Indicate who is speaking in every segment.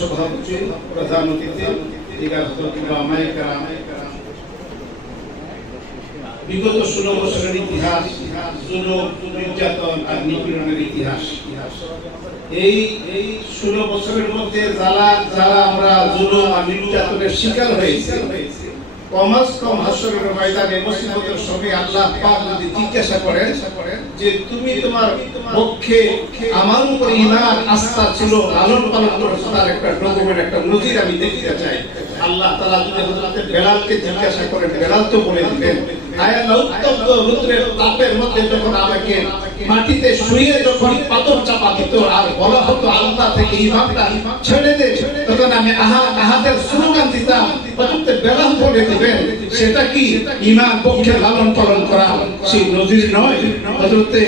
Speaker 1: সভাপতি, প্রধান অতিথি বিগত ষোলো বছরের ইতিহাস নির্যাতন আর নিপীড়নের ইতিহাস। এই এই ষোলো বছরের মধ্যে যারা যারা আমরা জুলুম আর নির্যাতনের শিকার হয়েছি কমাস কম হাসরের ময়দানে মুসিবতের সময় আল্লাহ পাক যদি জিজ্ঞাসা করেন যে তুমি তোমার পক্ষে আমার উপর ইমান আস্থা ছিল, লালন পালন করেছ তার একটা ডকুমেন্ট একটা নজির আমি দেখতে চাই। আল্লাহ তাআলা যদি হযরতে বেলালকে জিজ্ঞাসা করেন, বেলাল তো বলে দিবেন আয় আল্লাহ উত্তপ্ত রুদ্রের তাপের মধ্যে যখন আমাকে মাটিতে শুয়ে যখন পাথর চাপা দিত আর বলা হতো আল্লাহ থেকে ইমামটা ছেড়ে দে, তখন আমি আহা আহাদের স্লোগান দিতাম তখন তো বেলাল বলে দিবেন, সেটা কি ইমান পক্ষে লালন পালন করা সেই নজির নয়? হযরতে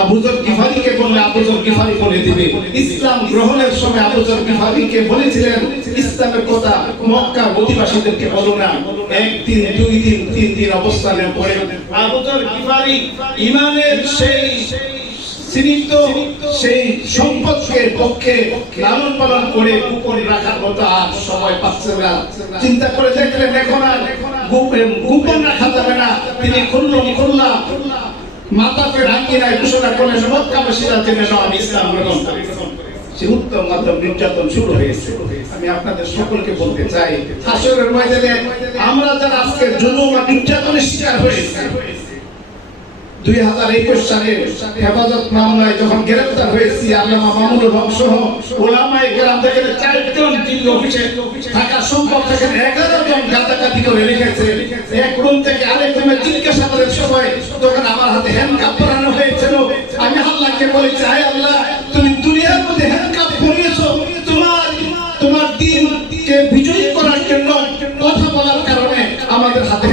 Speaker 1: আবুজর গিফারিকে বললে আবুজর গিফারি বলে দিবে। ইসলাম গ্রহণের সময় আবুজর গিফারিকে বলেছিলেন, ইসলামের কথা মক্কার অধিবাসীদেরকে বলো না। একদিন, দুই দিন, তিন দিন অবস্থানের পরে আবুজর গিফারি ইমানের সেই সীমিত সেই সম্পদকে পক্ষে লালন পালন করে গোপন রাখার মতো আর সময় পাচ্ছে না। চিন্তা করে দেখলেন এখন আর গোপন- রাখা যাবে না। তিনি খুললাম খুললাম মাতাকে রাখি নাই ঘোষণা করলেন মক্কাবাসীরা নাও আমি ইসলাম গ্রহণ করেছি সে উত্তম মাধ্যম নির্যাতন শুরু হয়েছে। আমি আপনাদের সকলকে বলতে চাই, হাসরের ময়দানে আমরা যারা আজকে জুলুম আর নির্যাতনের শিকার হয়েছে, দুই হাজার একুশ সালে হেফাজত মামলায় যখন গ্রেফতার হয়েছি, আল্লামা মামুনুল হক সহ ওলামায়ে কেরাম দেখেন চারজন অফিসে থাকা সম্ভব থেকে এগারো জন গাদাগাদি করে এক রুম থেকে আরেক রুমে সবাই তখন আমার হাতে হ্যান্ডকাপ পরানো হয়েছিল। আমি বলেছি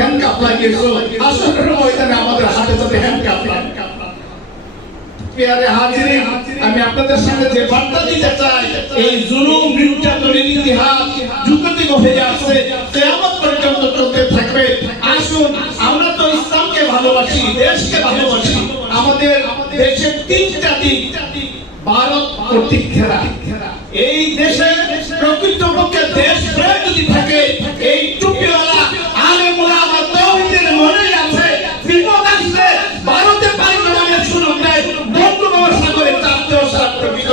Speaker 1: হ্যান্ডকাপ লাগিয়েছো আসলে ময়দানে আমাদের হাতে যাতে হ্যান্ডকাপ লাগে আমি আপনাদের সামনে যে বার্তা দিতে চাই, এই জুলুম নির্যাতনের ইতিহাস যুগ থেকে হয়ে আসছে কেয়ামত পর্যন্ত চলতে থাকবে। আসুন, আমরা তো ইসলামকে ভালোবাসি, দেশকে ভালোবাসি। আমাদের দেশের তিনটা দিক, ভারত কর্তৃক ঘেরা এই দেশে প্রকৃতপক্ষে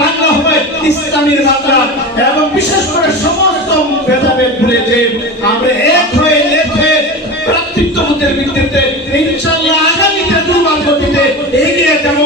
Speaker 1: বাংলা এবং বিশেষ করে সমস্ত ভেদাভেদ ভুলে যে আমরা এক হয়ে এক হয়ে ভ্রাতৃত্ববোধের ভিত্তিতে ইনশাআল্লাহ আগামীতে দুর্বার গতিতে এগিয়ে যাব।